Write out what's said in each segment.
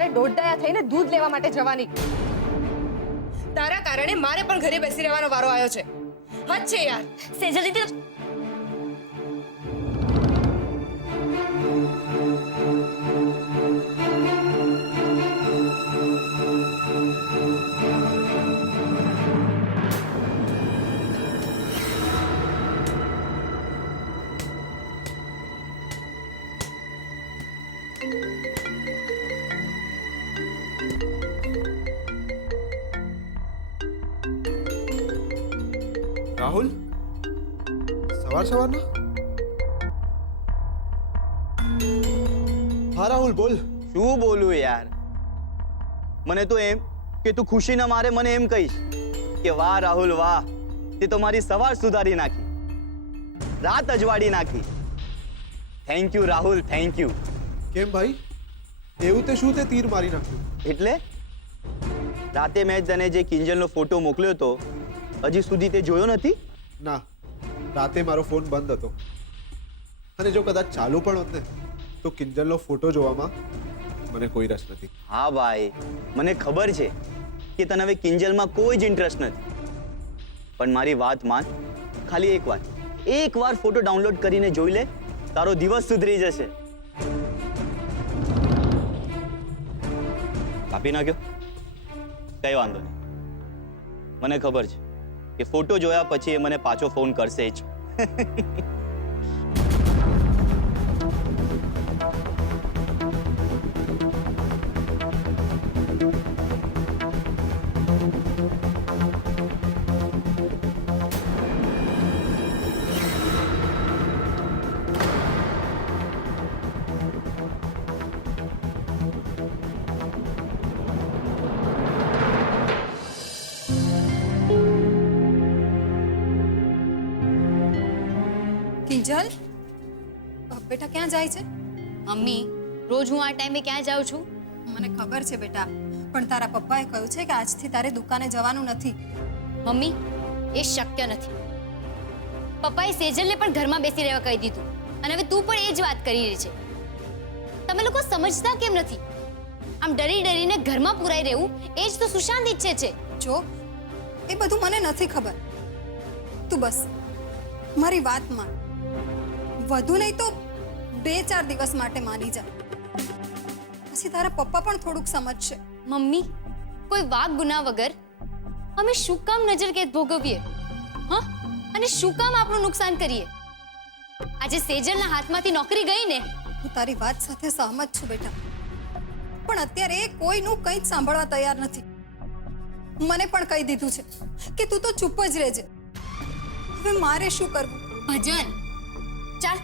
સવારે દોડદાયા થઈને દૂધ લેવા માટે જવાની. તારા કારણે મારે પણ ઘરે બેસી રહેવાનો વારો આવ્યો છે. હદ છે યાર. સેજલ દીદી રાહુલ, સવારના? હા રાહુલ, બોલ. શું બોલું યાર? મને તો એમ કે તું ખુશીના મારે મને એમ કહીશ કે વાહ રાહુલ વાહ, તે તો મારી સવાર સુધારી નાખી, રાત અજવાડી નાખી. Thank you Rahul, thank you. કેમ ભાઈ, એવું તે શું તે તીર મારી નાખ્યું? એટલે રાતે મેં તને જે કિંજલનો ફોટો મોકલ્યો હતો, હજી સુધી તે જોયો નથી? ના, રાતે મારો ફોન બંધ હતો, અને જો કદાચ ચાલુ પણ હોત ને તો કિંજલનો ફોટો જોવામાં મને કોઈ રસ નથી. હા ભાઈ, મને ખબર છે કે તને હવે કિંજલમાં કોઈ જ ઇન્ટરેસ્ટ નથી, પણ મારી વાત માન. ખાલી એક વાર ફોટો ડાઉનલોડ કરીને જોઈ લે, તારો દિવસ સુધરી જશે. કાપી નાખ્યો? કઈ વાંધો નહીં, મને ખબર છે કે ફોટો જોયા પછી એ મને પાછો ફોન કરશે જ. કિંજલ, બેટા ક્યાં જાય છે? મમ્મી, રોજ હું આ ટાઈમે ક્યાં જાઉં છું? મને ખબર છે બેટા, પણ તારા પપ્પાએ કહ્યું છે કે આજથી તારે દુકાને જવાનું નથી. મમ્મી, એ શક્ય નથી. પપ્પાએ સેજલને પણ ઘરમાં બેસી રહેવા કહી દીધું, અને હવે તું પણ એ જ વાત કરી રહી છે. તમે લોકો સમજતા કેમ નથી? આમ ડરી ડરીને ઘરમાં પુરાઈ રહેવું એ જ તો સુશાંત ઈચ્છે છે. જો, એ બધું મને નથી ખબર. તું બસ મારી વાત માન. વધુ નહીં તો 2-4 દિવસ માટે માની જા, પછી તારા પપ્પા પણ થોડુંક સમજશે. મમ્મી, કોઈ વાક ગુના વગર અમે શું કામ નજરકેદ ભોગવીએ? હા, અને શું કામ આપણું નુકસાન કરીએ? આજે સેજલના હાથમાંથી નોકરી ગઈ ને. હું તારી વાત સાથે સહમત છું બેટા, પણ અત્યારે એ કોઈનું કંઈ જ સાંભળવા તૈયાર નથી. મને પણ કહી દીધું છે કે તું તો ચૂપ જ રહેજે. હવે મારે શું કરવું? ભજન, ચાલ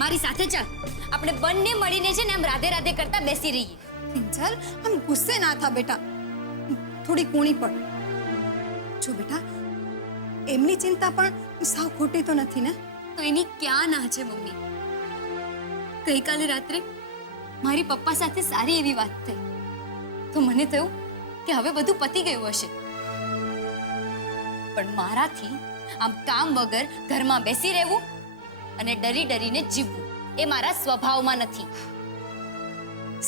મારી સાથે ચાલ. આપણે બંને મળીને છે ને આમ રાધે રાધે કરતા બેસી રહીએ. કિંજલ, આમ ગુસ્સે ના થા બેટા, થોડી કૂણી પડ. જો બેટા, એમની ચિંતા પણ સાવ ખોટી તો નથી ને? તો એની ક્યાં ના છે મમ્મી? ગઈકાલે રાત્રે મારી પપ્પા સાથે સારી એવી વાત થઈ, તો મને થયું કે હવે બધું પતી ગયું હશે. પણ મારાથી આમ કામ વગર ઘરમાં બેસી રહેવું અને ડરી ડરીને જીવવું એ મારા સ્વભાવમાં નથી.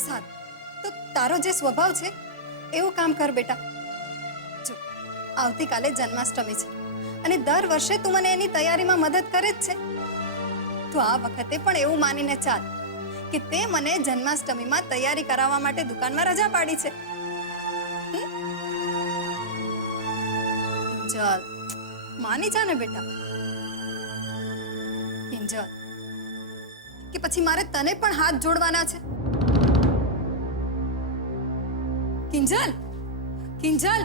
સારું, તો તારો જે સ્વભાવ છે એવું કામ કર બેટા. જો, આવતીકાલે જન્માષ્ટમી છે, અને દર વર્ષે તું મને એની તૈયારીમાં મદદ કરે જ છે, તો આ વખતે પણ એવું માનીને ચાલ કે તે મને જન્માષ્ટમીમાં તૈયારી કરાવવા માટે દુકાનમાં રજા પાડી છે. ચાલ, માની જા ને બેટા. કિંજલ, કે પછી મારે તને પણ હાથ જોડવાના છે? કિંજલ, કિંજલ,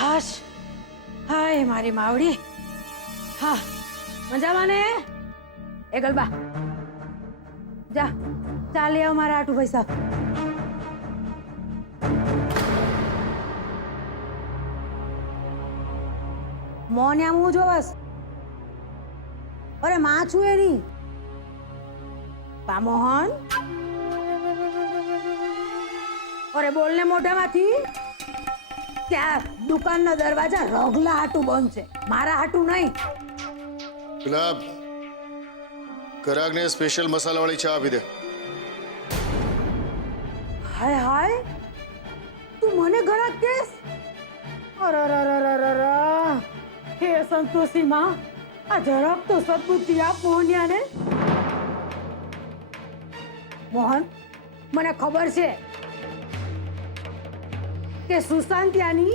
હાશ, હાય મારી માવડી. હા, મજામાં ને? એ ગલબા, જા ચાલી આવ મારા આટું પૈસા. મોને આમ હું જોવસ? અરે માં છું એની. પા મોહન, અરે બોલને મોઢામાંથી. ત્યાં દુકાનનો દરવાજા રગલા હાટું બંધ છે, મારા હાટું નહીં. ગુલાબ ગરાગને સ્પેશિયલ મસાલાવાળી ચા આપી દે. હાય હાય તું મને ઘણા કેસ અરરરરરરર. હે સંતોષી માં, આ જરાક તો સદબુદ્ધિ આપ મોહનિયાને. મોહન, મને ખબર છે કે સુશાંતિયાની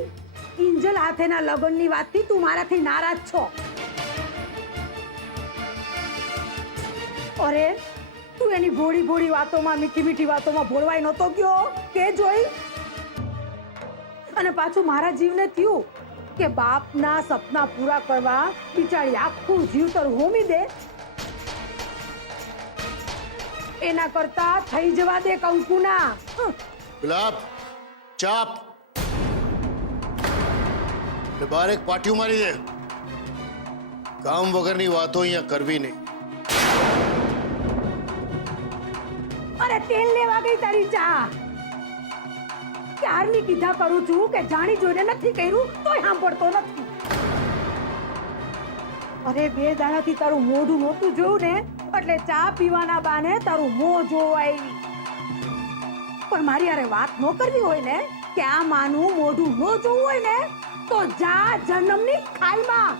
કિંજલ હાથેના લગ્નની વાતથી તું મારાથી નારાજ છો. અરે તું એની ભોળી ભોળી વાતોમાં, મીઠી મીઠી વાતોમાં ભોળવાઈ નહોતો ગયો કે જોઈ? અને પાછું મારા જીવને થયું કે બાપના સપના પૂરા કરવા બિચારી આખું જીવતર હોમી દે. એના કરતા થઈ જવા દે કંકુના. ગુલાબ ચાપ ને બહાર એક પાટિયું મારી દે. કામ વગરની વાતો અહીંયા કરવી નહીં. અરે તેલ લેવા ગઈ તારી ચા. ક્યારની કીધા કરું છું કે જાણી જોઈને નથી કર્યું તોય સાંભળતો નથી. અરે 2 દાડાથી તારું મોઢું નહોતું જોયું ને એટલે ચા પીવાના બાને તારું મોં જોવા આવી. પણ મારી હારે વાત ન કરવી હોય ને કે આ માનું મોઢું ન જોવું હોય ને તો જા જન્મની ખાઈમાં.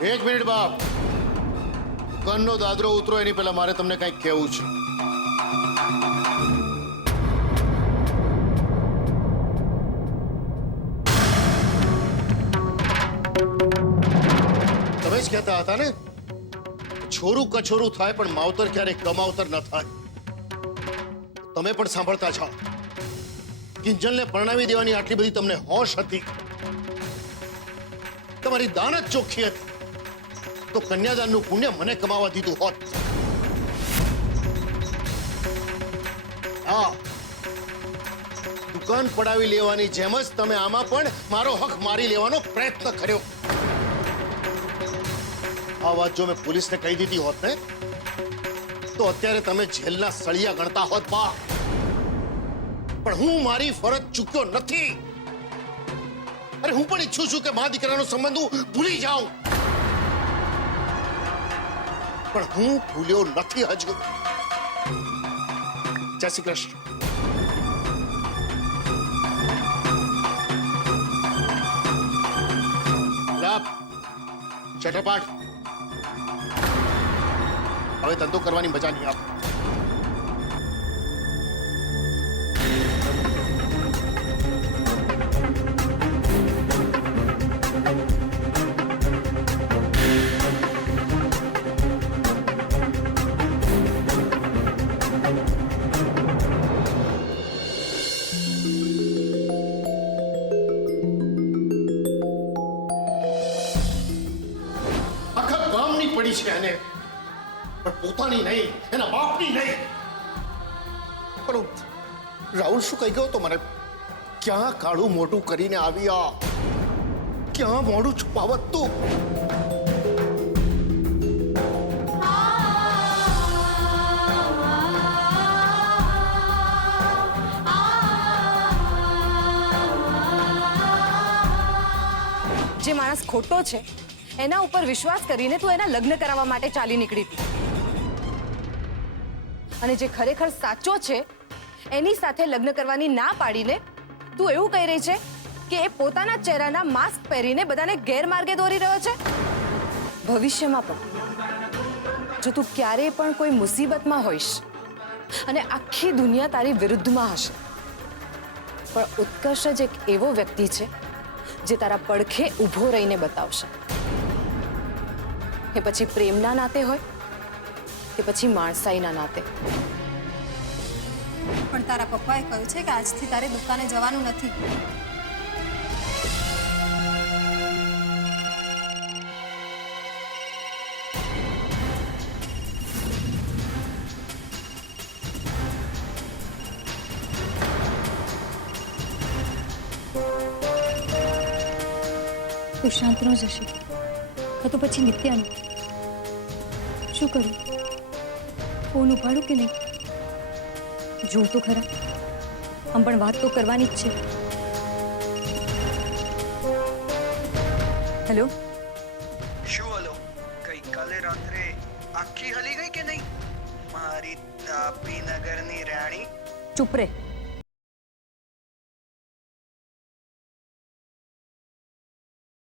1 મિનિટ બાપ. દુકાનનો દાદરો ઉતરો એની પહેલા મારે તમને કંઈક કહેવું છે. તમે જ કહેતા હતા ને, છોરું કછોરું થાય પણ માવતર ક્યારેય કમાવતર ન થાય. તમે પણ સાંભળતા છો. કિંજલને પરણાવી દેવાની આટલી બધી તમને હોશ હતી, તમારી દાનત ચોખ્ખી હતી, તો કન્યાદાનનું પુણ્ય મને કમાવા દીધું હોત. હા, દુકાન પડાવી લેવાની જેમ જ તમે આમાં પણ મારો હક મારી લેવાનો પ્રયત્ન કર્યો. આ વાત જો મેં પોલીસને કહી દીધી હોત ને તો અત્યારે તમે જેલના સળિયા ગણતા હોત બા. પણ હું મારી ફરજ ચૂક્યો નથી. અરે હું પણ ઈચ્છું છું કે મા દીકરાનો સંબંધ હું ભૂલી જાઉં, પણ હું ભૂલ્યો નથી હજુ. જય શ્રી કૃષ્ણ. લાપ ચટરપાટ. હવે ધંધો કરવાની મજા નહીં આવે. આખા ગામની પડી છે એને, પણ પોતાની નહીં, એના બાપની નહીં. પણ રાહુલ શું કહી ગયો તો મને? ક્યાં કાળું મોઢું કરીને આવી આ? ક્યાં મોઢું છુપાવત તું? જે માણસ ખોટો છે એના ઉપર વિશ્વાસ કરીને તું એના લગ્ન કરાવવા માટે ચાલી નીકળી હતી, અને જે ખરેખર સાચો છે એની સાથે લગ્ન કરવાની ના પાડીને તું એવું કહી રહી છે કે એ પોતાના ચહેરાના માસ્ક પહેરીને બધાને ગેરમાર્ગે દોરી રહ્યો છે. ભવિષ્યમાં પણ જો તું ક્યારેય પણ કોઈ મુસીબતમાં હોઈશ અને આખી દુનિયા તારી વિરુદ્ધમાં હશે, પણ ઉત્કર્ષ જ એક એવો વ્યક્તિ છે જે તારા પડખે ઊભો રહીને બતાવશે. એ પછી પ્રેમના નાતે હોય કે પછી માણસાઈના નાતે. પણ તારા પપ્પાએ કહ્યું છે કે આજથી તારે દુકાને જવાનું નથી. તું શાંત ન જશે તો પછી નિત્યાનું શું કરું? ફોન ઉપાડું કે નહીં? જો તો ખરા, આમ પણ વાત તો કરવાની જ છે. હેલો. શું? હેલો, આખી હલી ગઈ કે નહીં મારી તાપી નગરની રાણી? ચૂપ રે.